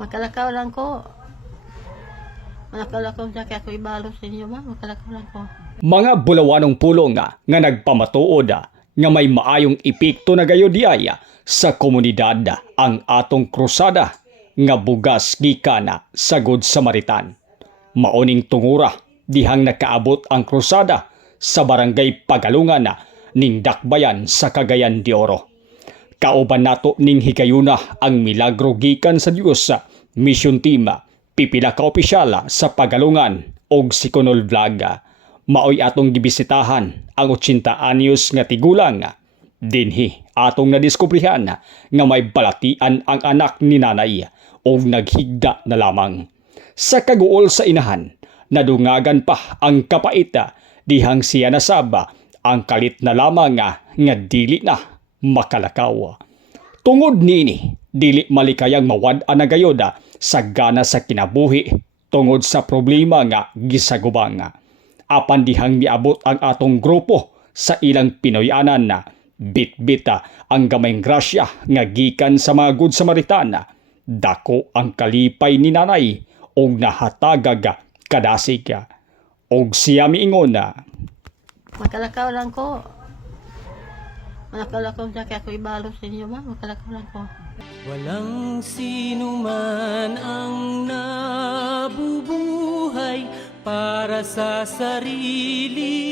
Makalakaw lang ko. Makalakaw siya kaya ako ibalo sa inyo ba? Makalakaw lang ko. Mga bulawanong pulong nga nagpamatuod nga may maayong epekto na gayo diay sa komunidad ang atong krusada nga bugas gikan sa Good Samaritan. Mauning tungura dihang nakaabot ang krusada sa barangay Pagalungan ning Dakbayan sa Cagayan de Oro. Kauban nato ning higayuna ang milagro gikan sa Dios mission team pipila ka opisyal sa Pagalungan og Sikonol Vlog. Maoy atong gibisitahan ang 80 anyos nga tigulang. Dinhi atong nadiskubrihan nga may balatian ang anak ni nanay og naghigda na lamang. Sa kaguol sa inahan, nadungagan pa ang kapaita dihang siya nasaba ang kalit na lamang nga dili na makalakaw. Tungod niini, dili malikayang mawad-an na gayoda sa gana sa kinabuhi tungod sa problema nga gisagubang. Apan dihang miabot ang atong grupo sa ilang Pinoyanan na bit-bita ang gamayng grasya nga gikan sa mga Good Samaritan. Dako ang kalipay ni nanay og nahatagag kadasig. Og siya miingon na Makalakaw lang ko. Makalakaw siya kaya ako ibalo sa inyo ba? Makalakaw lang ko. Walang sino man ang nabubuhay para sa sarili